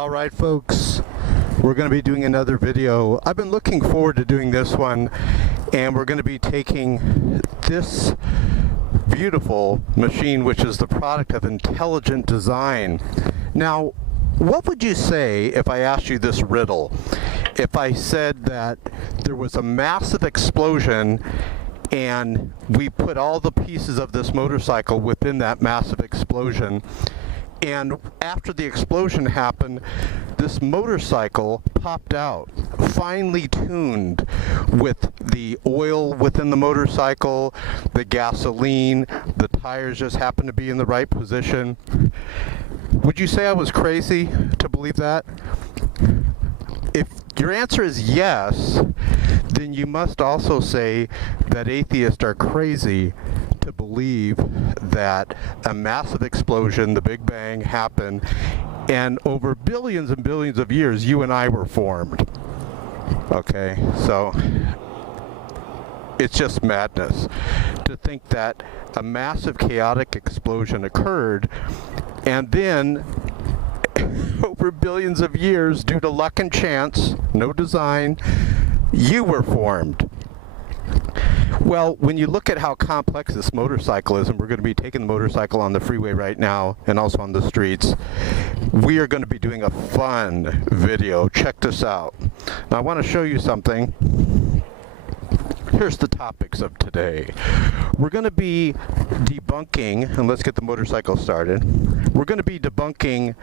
All right, folks, we're going to be doing another video. I've been looking forward to doing this one, and we're going to be taking this beautiful machine, which is the product of intelligent design. Now, what would you say if I asked you this riddle? If I said that there was a massive explosion and we put all the pieces of this motorcycle within that massive explosion, and after the explosion happened, this motorcycle popped out, finely tuned with the oil within the motorcycle, the gasoline, the tires just happened to be in the right position. Would you say I was crazy to believe that? If your answer is yes, then you must also say that atheists are crazy to believe that a massive explosion, the Big Bang, happened, and over billions and billions of years, you and I were formed. Okay, so it's just madness to think that a massive chaotic explosion occurred, and then over billions of years, due to luck and chance, no design, you were formed. Well, when you look at how complex this motorcycle is, and we're going to be taking the motorcycle on the freeway right now and also on the streets, we are going to be doing a fun video. Check this out. Now, I want to show you something. Here's the topics of today. We're going to be debunking, and let's get the motorcycle started. We're going to be debunking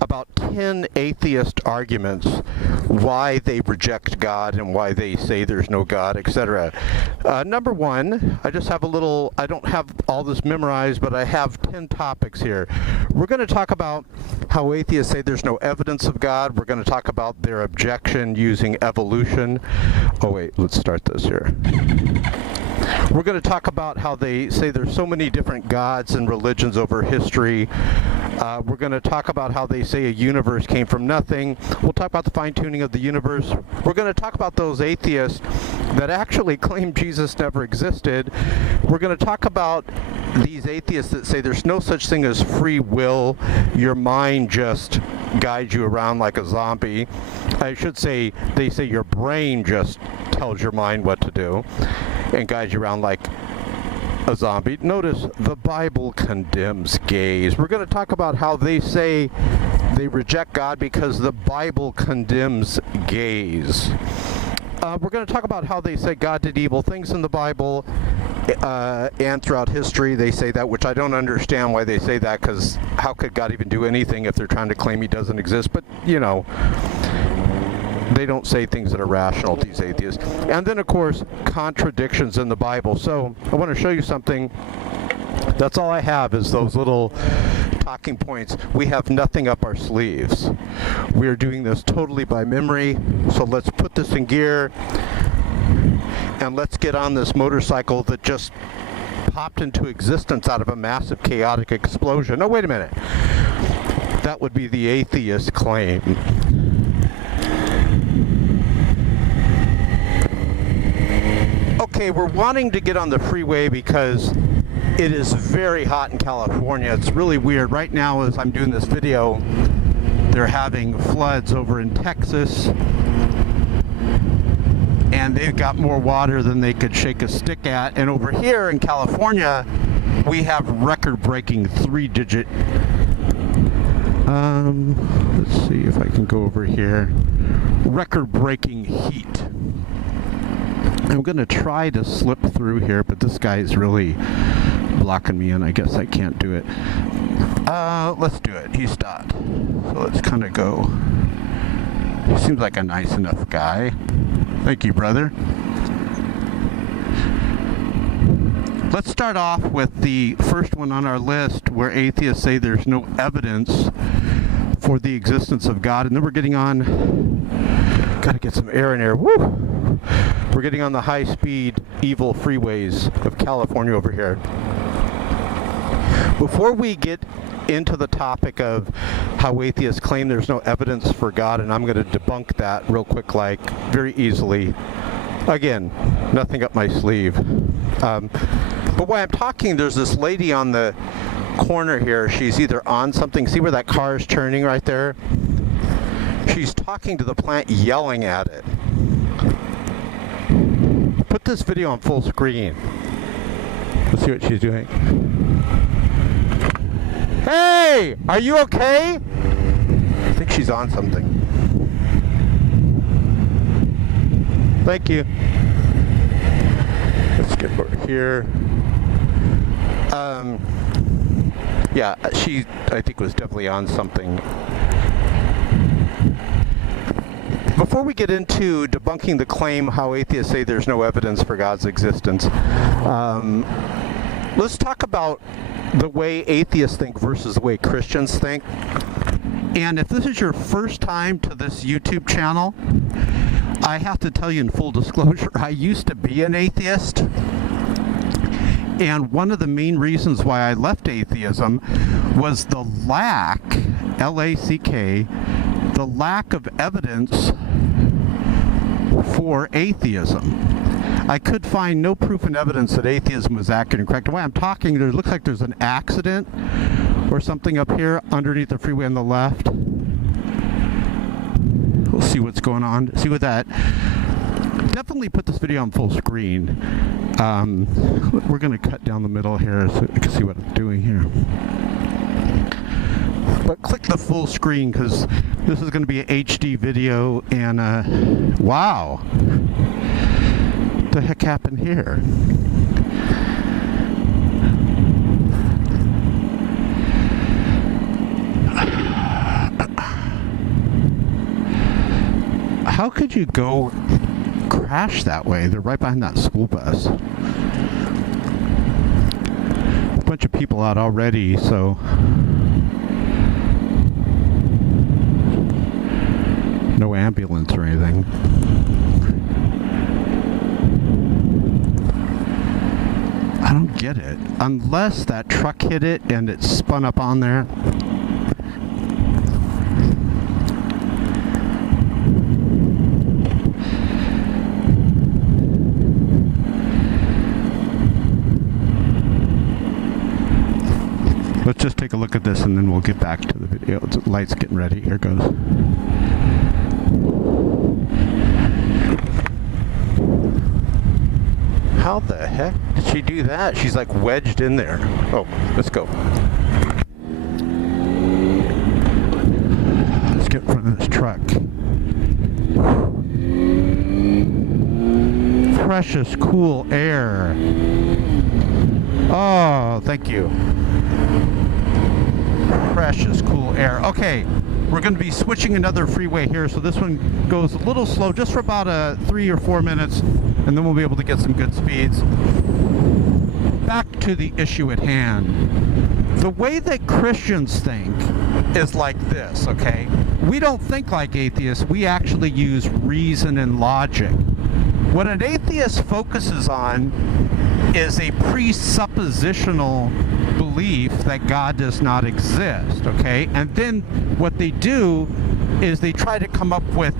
about 10 atheist arguments why they reject God and why they say there's no God, etc. Number one, I just have a little, I don't have all this memorized, but I have 10 topics here. We're going to talk about how atheists say there's no evidence of God. We're going to talk about their objection using evolution. Oh wait, let's start this here. We're going to talk about how they say there's so many different gods and religions over history. We're going to talk about how they say a universe came from nothing. We'll talk about the fine-tuning of the universe. We're going to talk about those atheists that actually claim Jesus never existed. We're going to talk about these atheists that say there's no such thing as free will. Your mind just guides you around like a zombie. I should say, they say your brain just tells your mind what to do and guides you around like a zombie. Notice the Bible condemns gays. We're going to talk about how they say they reject God because the Bible condemns gays. We're going to talk about how they say God did evil things in the Bible and throughout history. They say that, which I don't understand why they say that, because how could God even do anything if they're trying to claim he doesn't exist? But, you know, they don't say things that are rational, these atheists. And then, of course, contradictions in the Bible. So I want to show you something. That's all I have is those little talking points. We have nothing up our sleeves. We are doing this totally by memory. So let's put this in gear and let's get on this motorcycle that just popped into existence out of a massive chaotic explosion. Oh, wait a minute. That would be the atheist claim. Okay, we're wanting to get on the freeway because it is very hot in California. It's really weird. Right now, as I'm doing this video, they're having floods over in Texas, and they've got more water than they could shake a stick at. And over here in California, we have record-breaking 3-digit. Let's see if I can go over here. Record-breaking heat. I'm going to try to slip through here, but this guy is really blocking me in. I guess I can't do it. Let's do it. He stopped. So let's kind of go. He seems like a nice enough guy. Thank you, brother. Let's start off with the first one on our list, where atheists say there's no evidence for the existence of God. And then we're getting on, gotta get some air in here. Woo! We're getting on the high-speed, evil freeways of California over here. Before we get into the topic of how atheists claim there's no evidence for God, and I'm going to debunk that real quick, like, very easily. Again, nothing up my sleeve. But while I'm talking, there's this lady on the corner here, she's either on something. See where that car is turning right there? She's talking to the plant, yelling at it. Put this video on full screen. Let's see what she's doing. Hey! Are you okay? I think she's on something. Thank you. Let's get over here. Yeah, she, I think, was definitely on something. Before we get into debunking the claim how atheists say there's no evidence for God's existence, let's talk about the way atheists think versus the way Christians think. And if this is your first time to this YouTube channel, I have to tell you in full disclosure, I used to be an atheist. And one of the main reasons why I left atheism was the lack, L-A-C-K, the lack of evidence for atheism. I could find no proof and evidence that atheism was accurate and correct. The way I'm talking, it looks like there's an accident or something up here underneath the freeway on the left. We'll see what's going on. See what that... Definitely put this video on full screen. We're going to cut down the middle here so you can see what I'm doing here. But click the full screen because this is going to be an HD video, and wow, what the heck happened here? How could you go crash that way? They're right behind that school bus. A bunch of people out already, so no ambulance or anything. I don't get it. Unless that truck hit it and it spun up on there. Let's just take a look at this and then we'll get back to the video. The light's getting ready. Here it goes. How the heck did she do that? She's like wedged in there. Oh, let's go. Let's get in front of this truck. Precious, cool air. Oh, thank you. Precious, cool air. Okay, we're going to be switching another freeway here, so this one goes a little slow, just for about 3 or 4 minutes, and then we'll be able to get some good speeds. Back to the issue at hand. The way that Christians think is like this, okay? We don't think like atheists. We actually use reason and logic. What an atheist focuses on is a presuppositional belief that God does not exist, okay? And then what they do is they try to come up with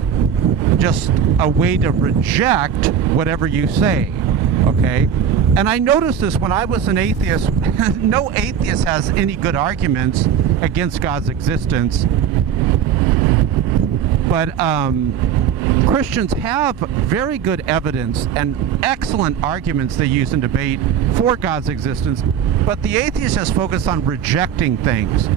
just a way to reject whatever you say, okay? And I noticed this when I was an atheist. No atheist has any good arguments against God's existence, but Christians have very good evidence and excellent arguments they use in debate for God's existence, but the atheist has focused on rejecting things.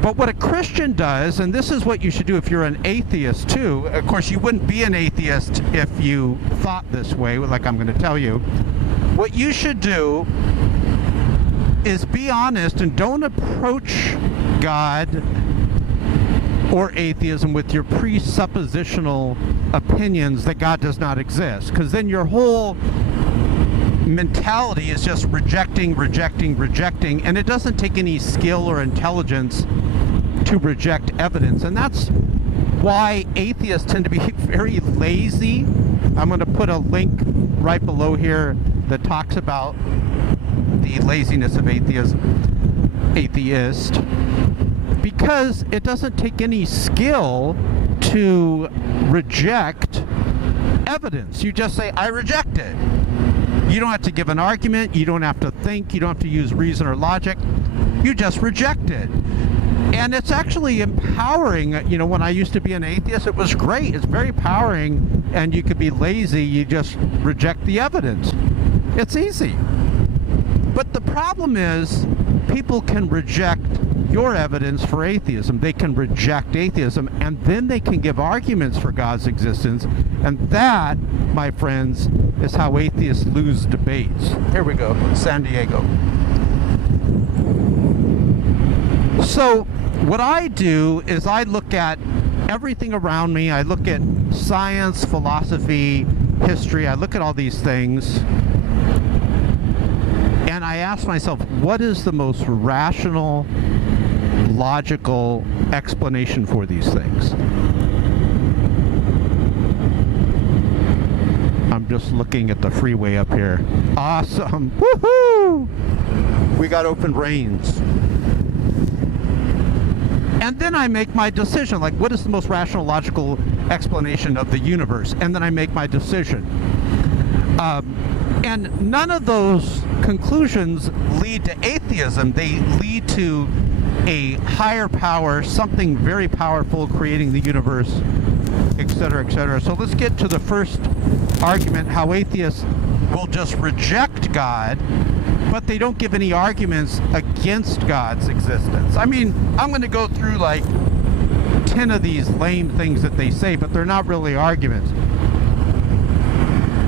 But what a Christian does, and this is what you should do if you're an atheist too, of course you wouldn't be an atheist if you thought this way, like I'm going to tell you. What you should do is be honest and don't approach God or atheism with your presuppositional opinions that God does not exist, because then your whole mentality is just rejecting, and it doesn't take any skill or intelligence to reject evidence. And that's why atheists tend to be very lazy. I'm going to put a link right below here that talks about the laziness of atheist, because it doesn't take any skill to reject evidence. You just say, I reject it. You don't have to give an argument, you don't have to think, you don't have to use reason or logic. You just reject it. And it's actually empowering. You know, when I used to be an atheist, it was great. It's very empowering, and you could be lazy. You just reject the evidence. It's easy. But the problem is, people can reject your evidence for atheism. They can reject atheism, and then they can give arguments for God's existence. And that, my friends, is how atheists lose debates. Here we go, San Diego. So what I do is I look at everything around me. I look at science, philosophy, history. I look at all these things, and I ask myself, what is the most rational, logical explanation for these things? I'm just looking at the freeway up here. Awesome. Woohoo! We got open reins. And then I make my decision, like, what is the most rational, logical explanation of the universe? And then I make my decision. And none of those conclusions lead to atheism. They lead to a higher power, something very powerful creating the universe, etc., etc. So let's get to the first argument, how atheists will just reject God, but they don't give any arguments against God's existence. I mean, I'm going to go through like 10 of these lame things that they say, but they're not really arguments.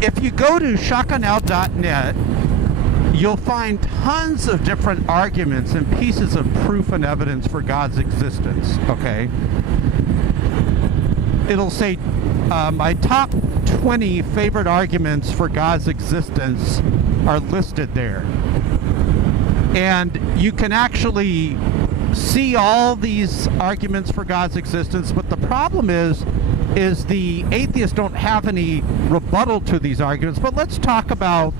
If you go to shotgunout.net, you'll find tons of different arguments and pieces of proof and evidence for God's existence, okay? It'll say my top 20 favorite arguments for God's existence are listed there. And you can actually see all these arguments for God's existence, but the problem is the atheists don't have any rebuttal to these arguments. But let's talk about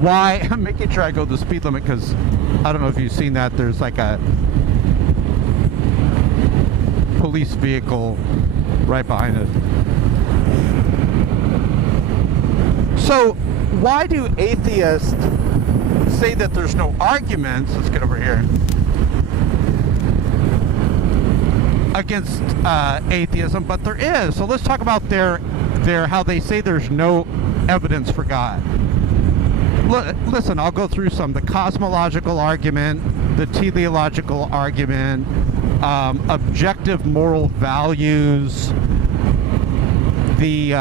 why. I'm making sure I go the speed limit, because I don't know if you've seen that. There's like a police vehicle right behind us. So why do atheists say that there's no arguments? Let's get over here. Against atheism, but there is. So let's talk about their how they say there's no evidence for God. Listen, I'll go through some. The cosmological argument, the teleological argument, objective moral values, the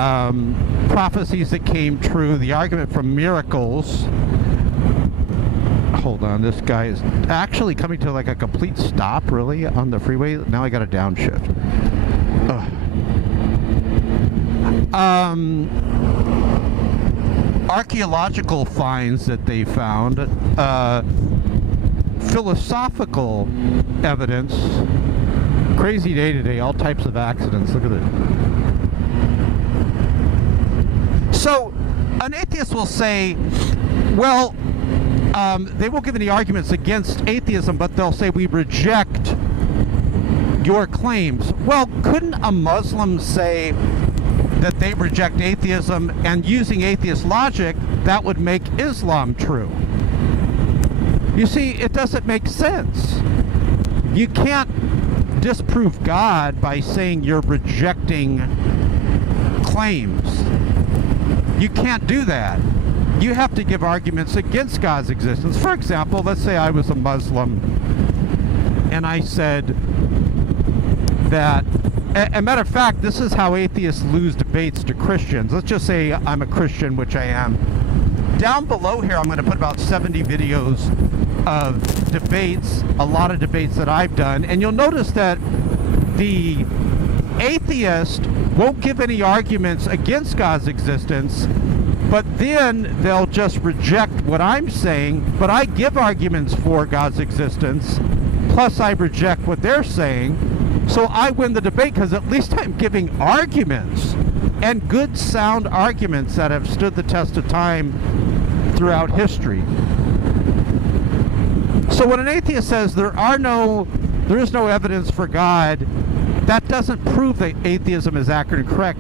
prophecies that came true, the argument from miracles. Hold on, this guy is actually coming to like a complete stop, really, on the freeway. Now I got a downshift. Archaeological finds that they found, philosophical evidence. Crazy day today, all types of accidents. Look at it. So an atheist will say, well, they won't give any arguments against atheism, but they'll say we reject your claims. Well, couldn't a Muslim say that they reject atheism, and using atheist logic, that would make Islam true? You see, it doesn't make sense. You can't disprove God by saying you're rejecting claims. You can't do that. You have to give arguments against God's existence. For example, let's say I was a Muslim and I said that, a matter of fact, this is how atheists lose debates to Christians. Let's just say I'm a Christian, which I am. Down below here, I'm going to put about 70 videos of debates, a lot of debates that I've done, and you'll notice that the atheist won't give any arguments against God's existence, but then they'll just reject what I'm saying, but I give arguments for God's existence, plus I reject what they're saying, so I win the debate because at least I'm giving arguments, and good sound arguments that have stood the test of time throughout history. So when an atheist says there is no evidence for God, that doesn't prove that atheism is accurate and correct.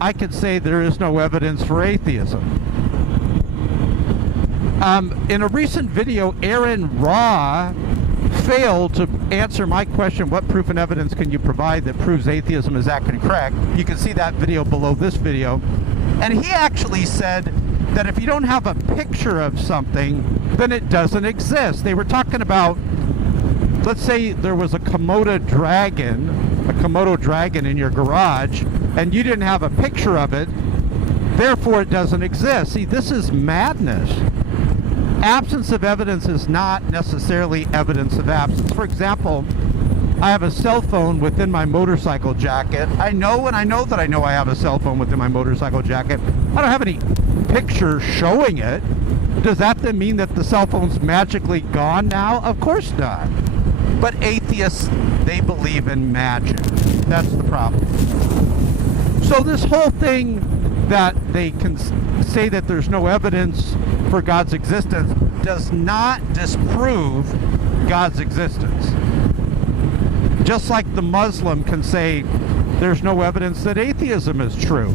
I could say there is no evidence for atheism. In a recent video, Aaron Raw failed to answer my question, what proof and evidence can you provide that proves atheism is actually correct? You can see that video below this video. And he actually said that if you don't have a picture of something, then it doesn't exist. They were talking about, let's say there was a Komodo dragon in your garage, and you didn't have a picture of it, therefore it doesn't exist. See, this is madness. Absence of evidence is not necessarily evidence of absence. For example, I have a cell phone within my motorcycle jacket. I know that I have a cell phone within my motorcycle jacket. I don't have any picture showing it. Does that then mean that the cell phone's magically gone now? Of course not. But atheists, they believe in magic. That's the problem. So this whole thing that they can say that there's no evidence for God's existence does not disprove God's existence. Just like the Muslim can say there's no evidence that atheism is true.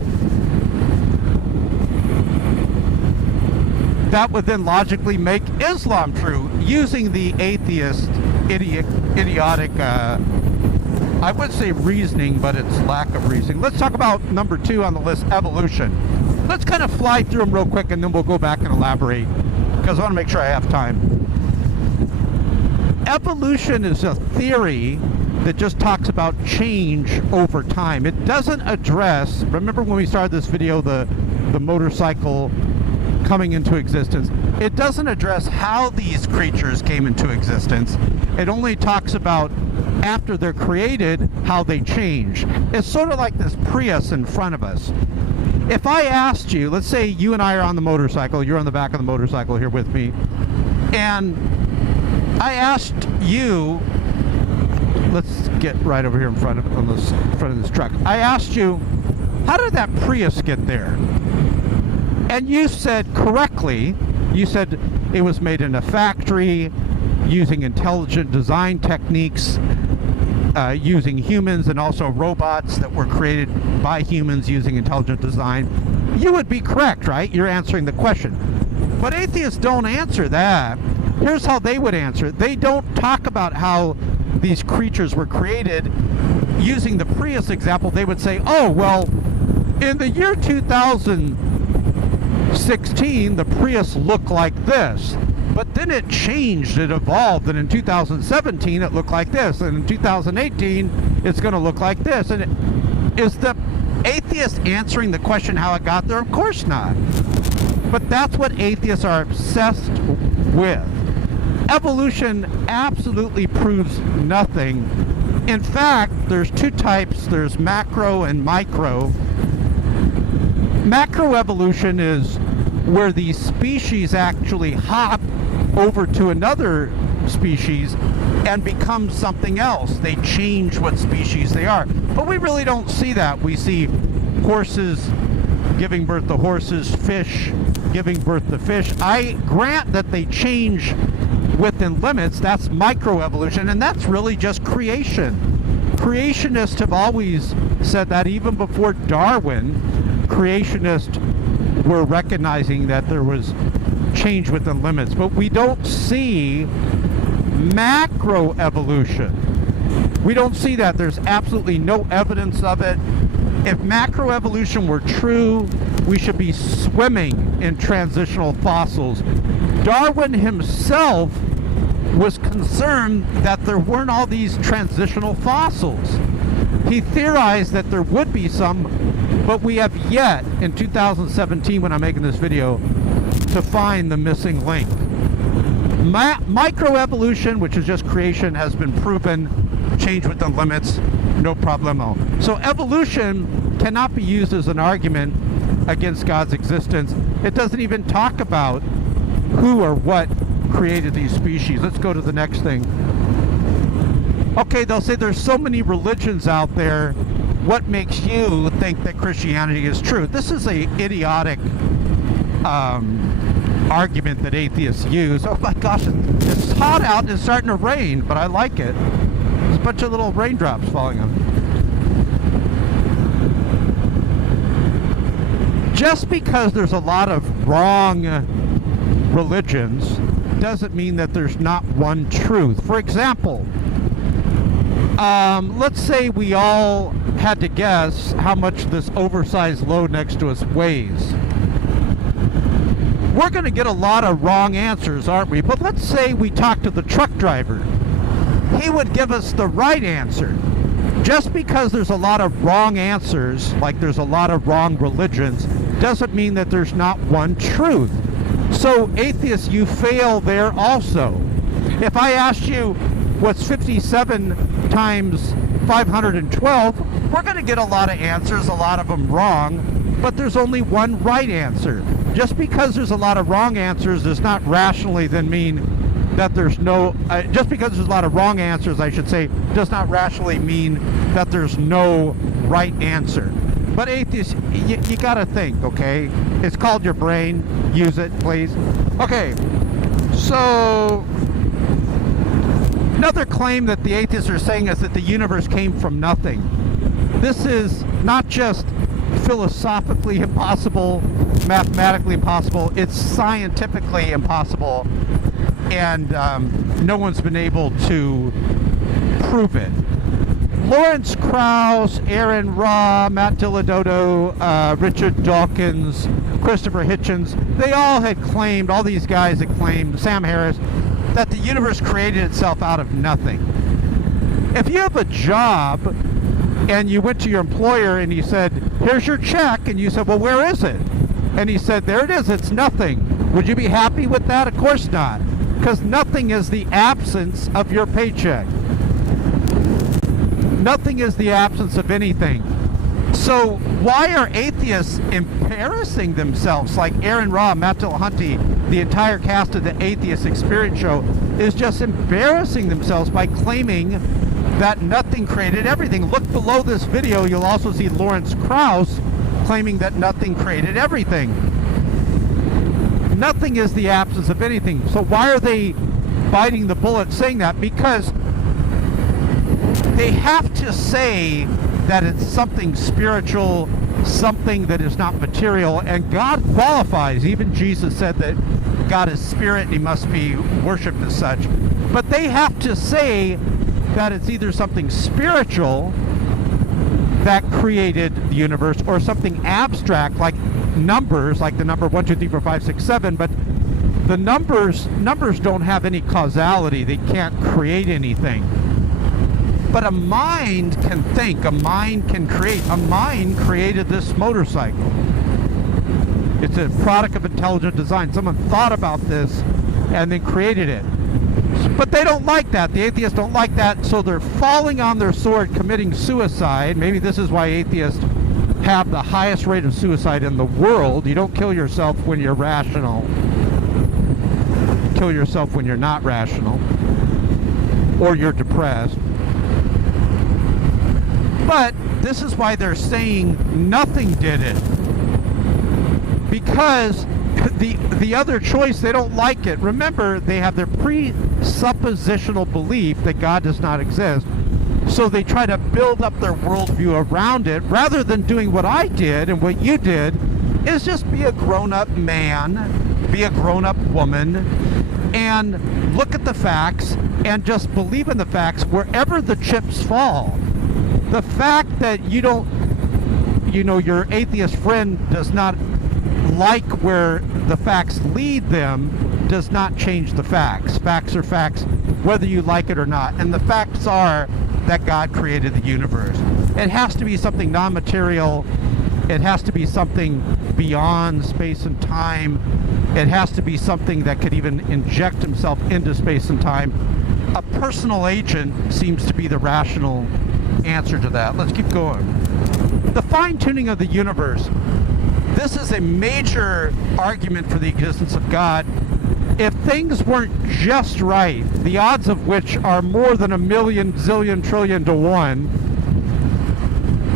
That would then logically make Islam true, using the atheist idiotic, I would say reasoning, but it's lack of reasoning. Let's talk about number 2 on the list, evolution. Let's kind of fly through them real quick, and then we'll go back and elaborate, because I want to make sure I have time. Evolution is a theory that just talks about change over time. It doesn't address, remember when we started this video, the motorcycle coming into existence. It doesn't address how these creatures came into existence. It only talks about after they're created, how they change. It's sort of like this Prius in front of us. If I asked you, let's say you and I are on the motorcycle, you're on the back of the motorcycle here with me, and I asked you, let's get right over here in front of this truck. I asked you, how did that Prius get there? And you said correctly, you said it was made in a factory, using intelligent design techniques, using humans and also robots that were created by humans using intelligent design. You would be correct, right? You're answering the question. But atheists don't answer that. Here's how they would answer it. They don't talk about how these creatures were created. Using the Prius example, they would say, oh, well, in the year 2016, the Prius looked like this. But then it changed, it evolved, and in 2017 it looked like this, and in 2018 it's going to look like this. And is the atheist answering the question how it got there? Of course not. But that's what atheists are obsessed with. Evolution absolutely proves nothing. In fact, there's 2 types. There's macro and micro. Macroevolution is where the species actually hop over to another species and become something else. They change what species they are. But we really don't see that. We see horses giving birth to horses, fish giving birth to fish. I grant that they change within limits. That's microevolution, and that's really just creation. Creationists have always said that. Even before Darwin, creationists were recognizing that there was change within limits, but we don't see macroevolution. We don't see that. There's absolutely no evidence of it. If macroevolution were true, we should be swimming in transitional fossils. Darwin himself was concerned that there weren't all these transitional fossils. He theorized that there would be some, but we have yet, in 2017 when I'm making this video, to find the missing link. Microevolution, which is just creation, has been proven. Change within limits, no problemo. So evolution cannot be used as an argument against God's existence. It doesn't even talk about who or what created these species. Let's go to the next thing. Okay, they'll say there's so many religions out there. What makes you think that Christianity is true? This is a idiotic argument that atheists use. Oh my gosh, it's hot out and it's starting to rain, but I like it. There's a bunch of little raindrops falling on me. Just because there's a lot of wrong religions doesn't mean that there's not one truth. For example, let's say we all had to guess how much this oversized load next to us weighs. We're going to get a lot of wrong answers, aren't we? But let's say we talk to the truck driver. He would give us the right answer. Just because there's a lot of wrong answers, like there's a lot of wrong religions, doesn't mean that there's not one truth. So atheists, you fail there also. If I asked you what's 57 times 512, we're going to get a lot of answers, a lot of them wrong, but there's only one right answer. Just because there's a lot of wrong answers does not rationally then mean that there's no, just because there's a lot of wrong answers, I should say, does not rationally mean that there's no right answer. But atheists, you got to think, okay? It's called your brain. Use it, please. Okay, so another claim that the atheists are saying is that the universe came from nothing. This is not just philosophically impossible, mathematically impossible, it's scientifically impossible, and no one's been able to prove it. Lawrence Krauss, Aaron Ra, Matt Dillidotto, Richard Dawkins, Christopher Hitchens, they all had claimed, all these guys had claimed, Sam Harris, that the universe created itself out of nothing. If you have a job and you went to your employer and he said, here's your check, and you said, well, where is it? And he said, there it is, it's nothing. Would you be happy with that? Of course not, because nothing is the absence of your paycheck. Nothing is the absence of anything. So why are atheists embarrassing themselves? Like Aaron Ra, Matt Dillahunty, the entire cast of the Atheist Experience show is just embarrassing themselves by claiming that nothing created everything. Look below this video, you'll also see Lawrence Krauss claiming that nothing created everything. Nothing is the absence of anything. So why are they biting the bullet saying that? Because they have to say that it's something spiritual, something that is not material, and God qualifies. Even Jesus said that God is spirit and he must be worshipped as such. But they have to say that it's either something spiritual that created the universe or something abstract like numbers, like the number 1, 2, 3, 4, 5, 6, 7, but the numbers don't have any causality. They can't create anything. But a mind can think, a mind can create. A mind created this motorcycle. It's a product of intelligent design. Someone thought about this and then created it. But they don't like that. The atheists don't like that, so they're falling on their sword, committing suicide. Maybe this is why atheists have the highest rate of suicide in the world. You don't kill yourself when you're rational. You kill yourself when you're not rational. Or you're depressed. But this is why they're saying nothing did it. Because the other choice, they don't like it. Remember, they have their presuppositional belief that God does not exist. So they try to build up their worldview around it, rather than doing what I did and what you did, is just be a grown-up man, be a grown-up woman, and look at the facts and just believe in the facts wherever the chips fall. The fact that you don't, your atheist friend does not like where the facts lead them does not change the facts. Facts are facts whether you like it or not. And the facts are that God created the universe. It has to be something non-material. It has to be something beyond space and time. It has to be something that could even inject himself into space and time. A personal agent seems to be the rational answer to that. Let's keep going. The fine-tuning of the universe. This is a major argument for the existence of God. If things weren't just right, the odds of which are more than 1 million, zillion, trillion to 1.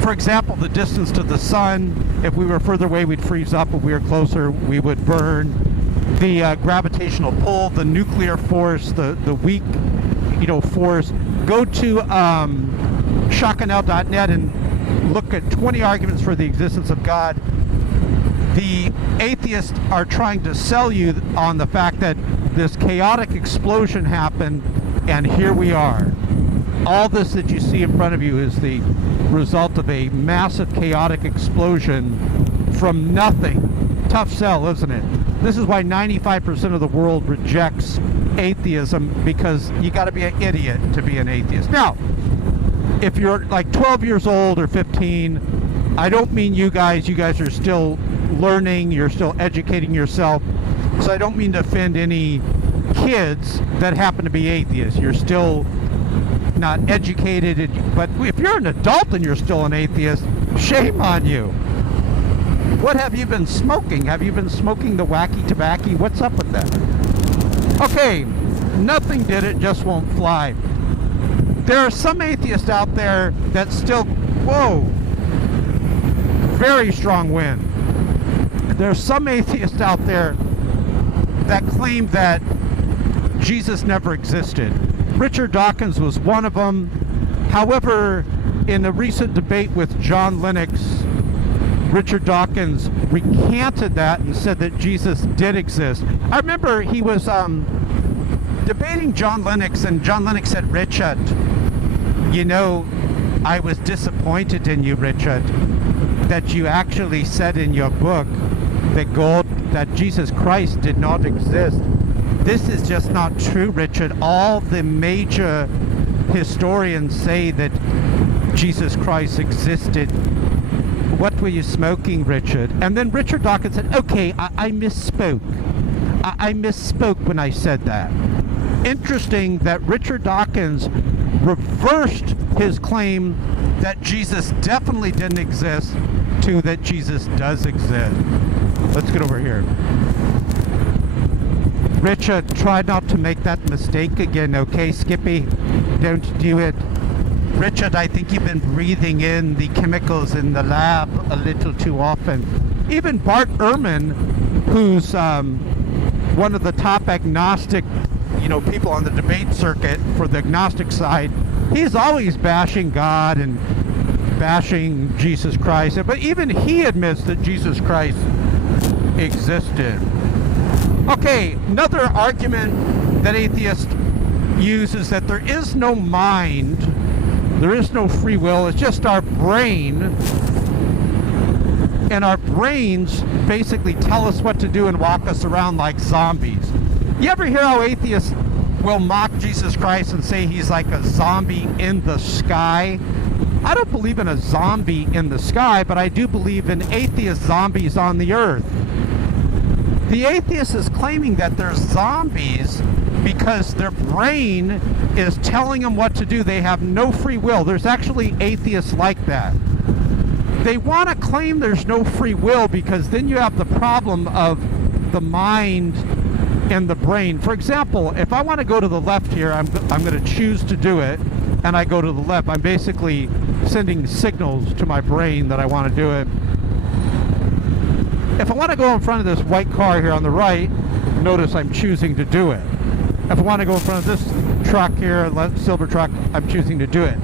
For example, the distance to the sun. If we were further away, we'd freeze up. If we were closer, we would burn. The gravitational pull, the nuclear force, the weak, force. Go to shotgunl.net and look at 20 arguments for the existence of God. the atheists are trying to sell you on the fact that this chaotic explosion happened, and here we are. All this that you see in front of you is the result of a massive chaotic explosion from nothing. Tough sell, isn't it? This is why 95% of the world rejects atheism, because you got to be an idiot to be an atheist. Now, if you're like 12 years old or 15, I don't mean you guys are still learning, you're still educating yourself, so I don't mean to offend any kids that happen to be atheists. You're still not educated, but if you're an adult and you're still an atheist, shame on you. What have you been smoking? Have you been smoking the wacky tobacco? What's up with that? Okay, nothing did it, just won't fly. There are some atheists out there that still, whoa, very strong wind. There's some atheists out there that claim that Jesus never existed. Richard Dawkins was one of them. However, in a recent debate with John Lennox, Richard Dawkins recanted that and said that Jesus did exist. I remember he was debating John Lennox, and John Lennox said, "Richard, you know, I was disappointed in you, Richard, that you actually said in your book that Jesus Christ did not exist. This is just not true, Richard. All the major historians say that Jesus Christ existed. What were you smoking, Richard?" And then Richard Dawkins said, "Okay, I misspoke. I misspoke when I said that." Interesting that Richard Dawkins reversed his claim that Jesus definitely didn't exist to that Jesus does exist. Let's get over here. Richard, try not to make that mistake again, okay, Skippy? Don't do it. Richard, I think you've been breathing in the chemicals in the lab a little too often. Even Bart Ehrman, who's one of the top agnostic, people on the debate circuit for the agnostic side, he's always bashing God and bashing Jesus Christ. But even he admits that Jesus Christ existed. Okay, another argument that atheists use is that there is no mind, there is no free will, it's just our brain, and our brains basically tell us what to do and walk us around like zombies. You ever hear how atheists will mock Jesus Christ and say he's like a zombie in the sky? I don't believe in a zombie in the sky, but I do believe in atheist zombies on the earth. The atheist is claiming that they're zombies because their brain is telling them what to do. They have no free will. There's actually atheists like that. They want to claim there's no free will because then you have the problem of the mind and the brain. For example, if I want to go to the left here, I'm going to choose to do it, and I go to the left. I'm basically sending signals to my brain that I want to do it. If I want to go in front of this white car here on the right, notice I'm choosing to do it. If I want to go in front of this truck here, silver truck, I'm choosing to do it.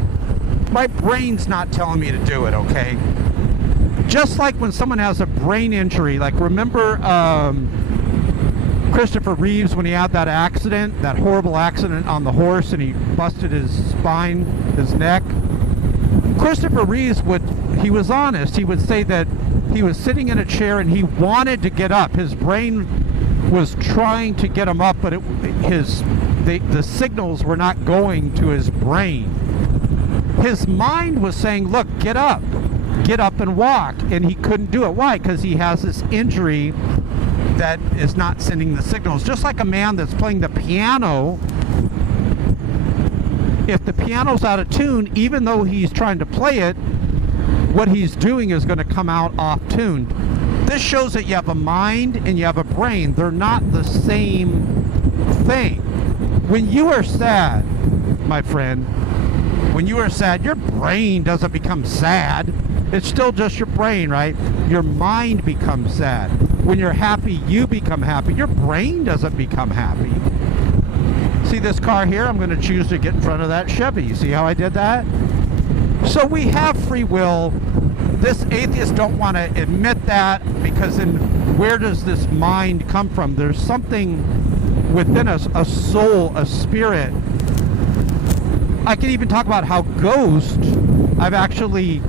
My brain's not telling me to do it, okay? Just like when someone has a brain injury, like remember Christopher Reeves when he had that accident, that horrible accident on the horse, and he busted his spine, his neck? Christopher Reeves he was honest. He would say that he was sitting in a chair and he wanted to get up. His brain was trying to get him up, but the signals were not going to his brain. His mind was saying, look, get up and walk, and he couldn't do it. Why? Because he has this injury that is not sending the signals. Just like a man that's playing the piano, if the piano's out of tune, even though he's trying to play it, what he's doing is going to come out off tune. This shows that you have a mind and you have a brain. They're not the same thing. When you are sad, my friend, when you are sad, your brain doesn't become sad. It's still just your brain, right? Your mind becomes sad. When you're happy, you become happy. Your brain doesn't become happy. See this car here? I'm going to choose to get in front of that Chevy. You see how I did that? So we have free will. this atheists don't want to admit that, because then where does this mind come from? There's something within us, a soul, a spirit. I can even talk about how ghosts, I've actually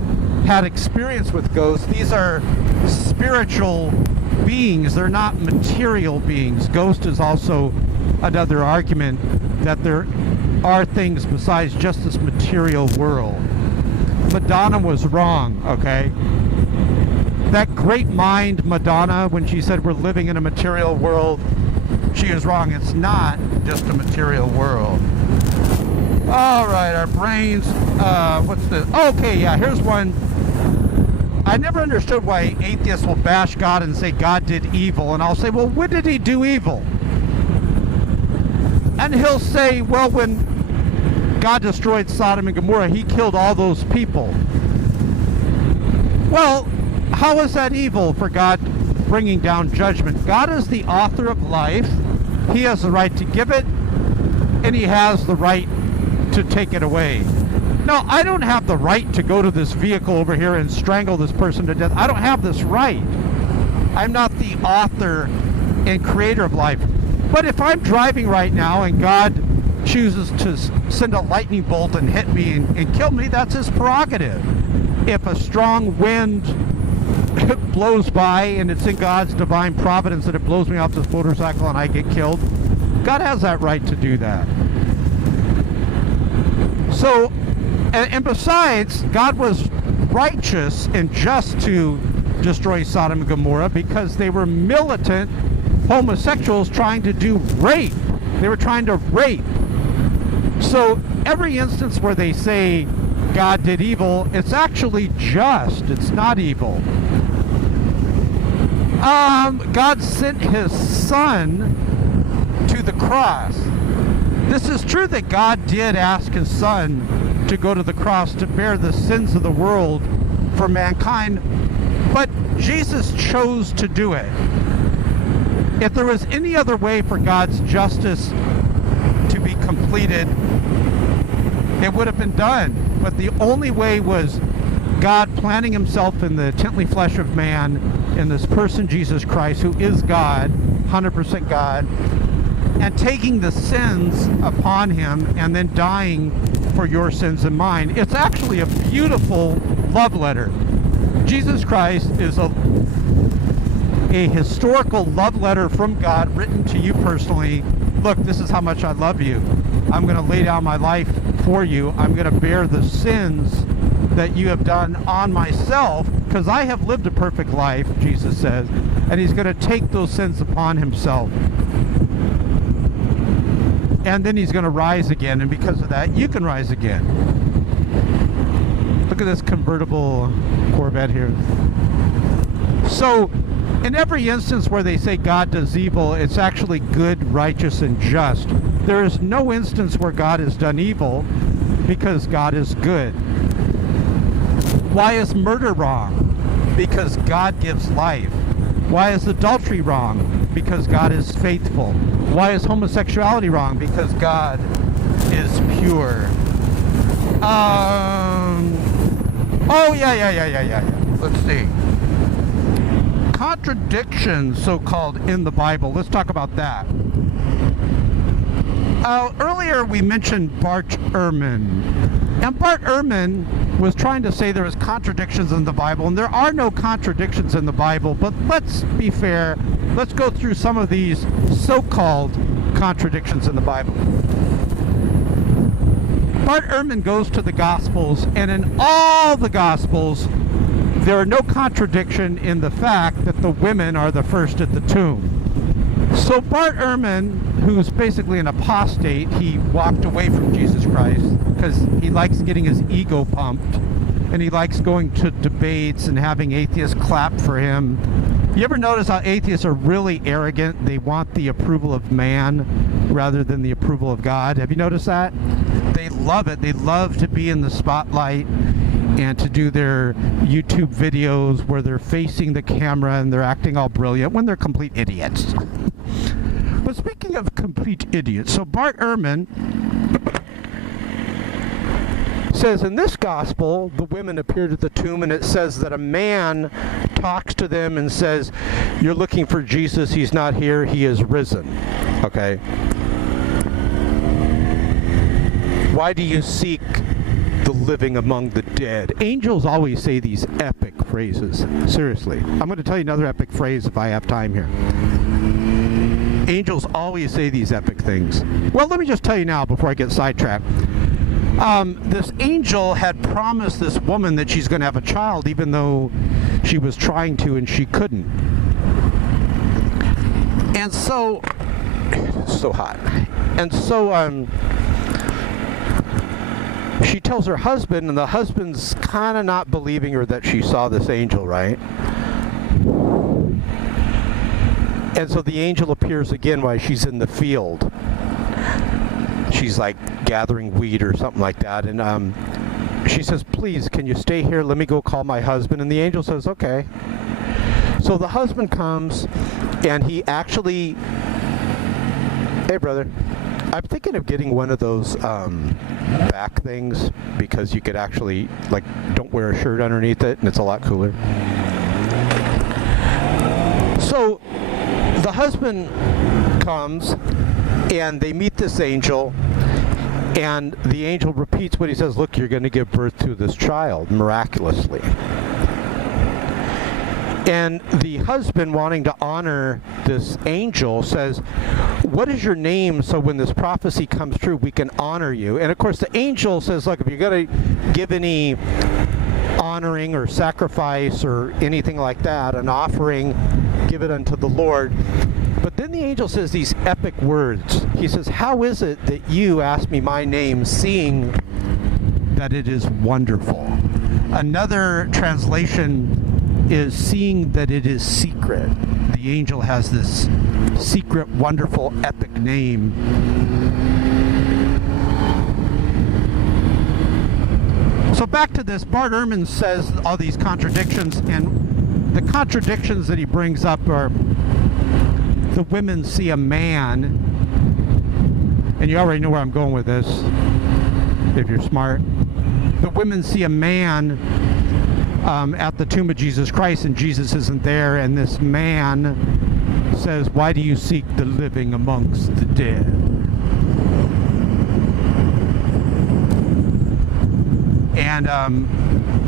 had experience with ghosts. These are spiritual beings. They're not material beings. Ghost is also another argument that there are things besides just this material world. Madonna was wrong, okay? That great mind, Madonna, when she said we're living in a material world, she is wrong. It's not just a material world. All right, our brains, what's this? Okay, yeah, here's one. I never understood why atheists will bash God and say God did evil, and I'll say, well, when did he do evil? And he'll say, well, when God destroyed Sodom and Gomorrah, he killed all those people. Well, how is that evil for God bringing down judgment? God is the author of life. He has the right to give it, and he has the right to take it away. No, I don't have the right to go to this vehicle over here and strangle this person to death. I don't have this right. I'm not the author and creator of life. But if I'm driving right now and God chooses to send a lightning bolt and hit me and kill me, that's his prerogative. If a strong wind blows by and it's in God's divine providence that it blows me off this motorcycle and I get killed, God has that right to do that. So, and besides, God was righteous and just to destroy Sodom and Gomorrah because they were militant homosexuals trying to do rape. They were trying to rape. So every instance where they say God did evil, it's actually just. It's not evil. God sent his son to the cross. This is true that God did ask his son to go to the cross to bear the sins of the world for mankind, but Jesus chose to do it. If there was any other way for God's justice to be completed, it would have been done. But the only way was God planting himself in the tintly flesh of man, in this person Jesus Christ, who is God, 100% God, and taking the sins upon him and then dying for your sins and mine. It's actually a beautiful love letter. Jesus Christ is a historical love letter from God written to you personally. Look, this is how much I love you. I'm going to lay down my life for you. I'm going to bear the sins that you have done on myself because I have lived a perfect life, Jesus says, and he's going to take those sins upon himself. And then he's going to rise again, and because of that, you can rise again. Look at this convertible Corvette here. So, in every instance where they say God does evil, it's actually good, righteous, and just. There is no instance where God has done evil because God is good. Why is murder wrong? Because God gives life. Why is adultery wrong? Because God is faithful. Why is homosexuality wrong? Because God is pure. Oh, yeah. Let's see. Contradictions, so-called, in the Bible. Let's talk about that. Earlier we mentioned Bart Ehrman. And Bart Ehrman was trying to say there was contradictions in the Bible, and there are no contradictions in the Bible, but let's be fair. Let's go through some of these so-called contradictions in the Bible. Bart Ehrman goes to the Gospels, and in all the Gospels, there are no contradiction in the fact that the women are the first at the tomb. So Bart Ehrman, who's basically an apostate, he walked away from Jesus Christ because he likes getting his ego pumped, and he likes going to debates and having atheists clap for him. You ever notice how atheists are really arrogant? They want the approval of man rather than the approval of God. Have you noticed that? They love it. They love to be in the spotlight and to do their YouTube videos where they're facing the camera and they're acting all brilliant when they're complete idiots. But speaking of complete idiots, so Bart Ehrman says in this gospel, the women appeared at the tomb, and it says that a man talks to them and says, "You're looking for Jesus. He's not here. He is risen." Okay. Why do you seek the living among the dead? Angels always say these epic phrases. Seriously. I'm going to tell you another epic phrase if I have time here. Angels always say these epic things. Well, let me just tell you now before I get sidetracked. This angel had promised this woman that she's going to have a child, even though she was trying to and she couldn't. And so, it's so hot. And so, she tells her husband, and the husband's kind of not believing her that she saw this angel, right? And so the angel appears again while she's in the field. She's like gathering weed or something like that. And she says, "Please, can you stay here? Let me go call my husband." And the angel says, "Okay." So the husband comes, and he actually, "Hey, brother, I'm thinking of getting one of those back things, because you could actually, like, don't wear a shirt underneath it, and it's a lot cooler." So the husband comes, and they meet this angel, and the angel repeats what he says. "Look, you're going to give birth to this child miraculously." And the husband, wanting to honor this angel, says, "What is your name, so when this prophecy comes true, we can honor you?" And of course the angel says, "Look, if you're going to give any honoring or sacrifice or anything like that, an offering, give it unto the Lord." But then the angel says these epic words. He says, "How is it that you ask me my name, seeing that it is wonderful?" Another translation is "seeing that it is secret." The angel has this secret, wonderful, epic name. So back to this, Bart Ehrman says all these contradictions, and the contradictions that he brings up are: the women see a man, and you already know where I'm going with this, if you're smart. The women see a man at the tomb of Jesus Christ, and Jesus isn't there, and this man says, "Why do you seek the living amongst the dead?" And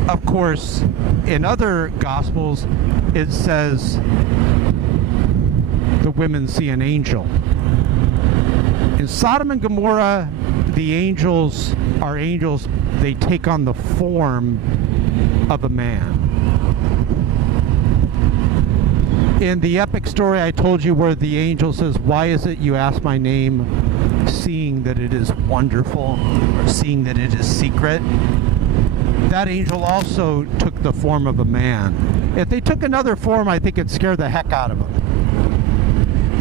of course, in other Gospels, it says the women see an angel. In Sodom and Gomorrah, the angels are angels. They take on the form of a man. In the epic story I told you, where the angel says, "Why is it you ask my name, seeing that it is wonderful, or seeing that it is secret?" That angel also took the form of a man. If they took another form, I think it'd scare the heck out of them.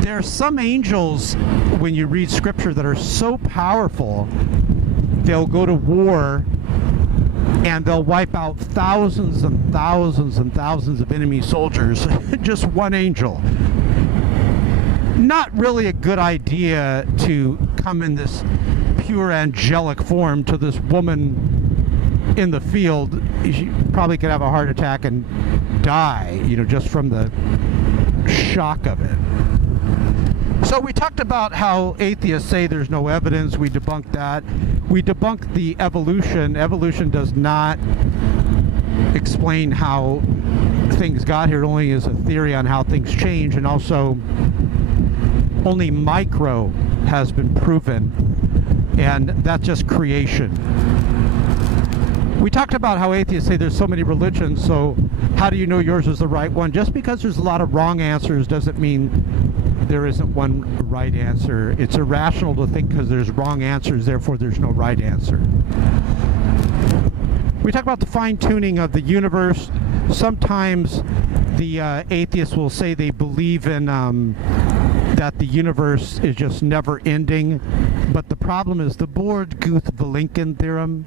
There are some angels, when you read scripture, that are so powerful, they'll go to war and they'll wipe out thousands and thousands and thousands of enemy soldiers. Just one angel. Not really a good idea to come in this pure angelic form to this woman in the field. She probably could have a heart attack and die, just from the shock of it. So we talked about how atheists say there's no evidence. We debunked that. We debunked the evolution. Evolution does not explain how things got here. It only is a theory on how things change, and also only micro has been proven, and that's just creation. We talked about how atheists say there's so many religions, so how do you know yours is the right one? Just because there's a lot of wrong answers doesn't mean there isn't one right answer. It's irrational to think because there's wrong answers, therefore there's no right answer. We talk about the fine-tuning of the universe. Sometimes the atheists will say they believe in that the universe is just never ending, but the problem is the Borg-Guth-Vilenkin theorem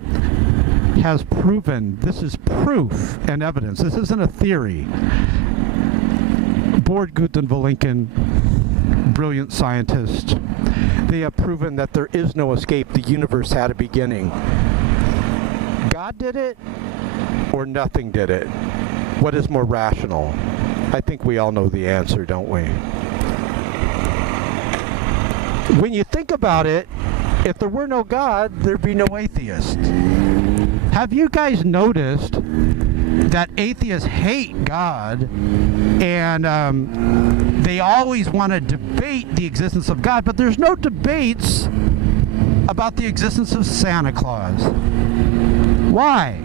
has proven, this is proof and evidence, this isn't a theory. Borg-Guth and Vilenkin, brilliant scientists, they have proven that there is no escape. The universe had a beginning. God did it or nothing did it? What is more rational? I think we all know the answer, don't we? When you think about it, if there were no God, there'd be no atheist. Have you guys noticed that atheists hate God and they always want to debate the existence of God, but there's no debates about the existence of Santa Claus? Why?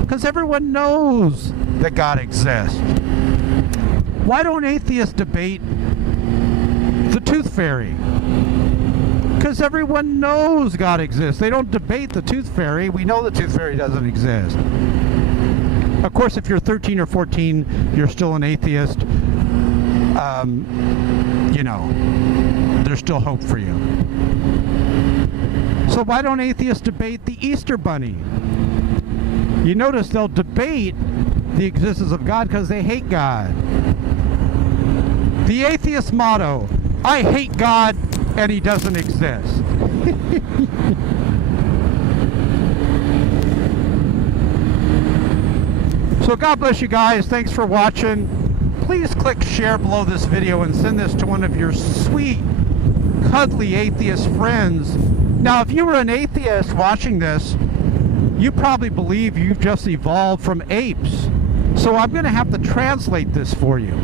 Because everyone knows that God exists. Why don't atheists debate the tooth fairy? Because everyone knows God exists. They don't debate the tooth fairy. We know the tooth fairy doesn't exist. Of course, if you're 13 or 14, you're still an atheist. You know, there's still hope for you. So why don't atheists debate the Easter Bunny? You notice they'll debate the existence of God because they hate God. The atheist motto, I hate God and he doesn't exist. So God bless you guys. Thanks for watching. Please click share below this video and send this to one of your sweet, cuddly atheist friends. Now, if you were an atheist watching this, you probably believe you've just evolved from apes. So I'm going to have to translate this for you.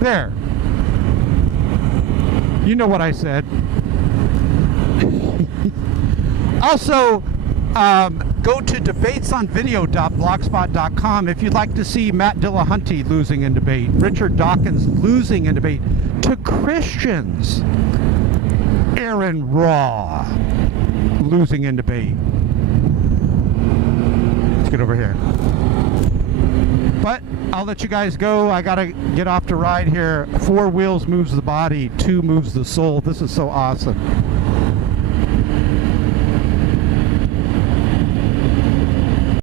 There. You know what I said. Also, go to debatesonvideo.blogspot.com if you'd like to see Matt Dillahunty losing in debate, Richard Dawkins losing in debate to Christians, Aaron Raw losing in debate. Let's get over here. But I'll let you guys go. I gotta get off to ride here. 4 wheels moves the body, 2 moves the soul. This is so awesome.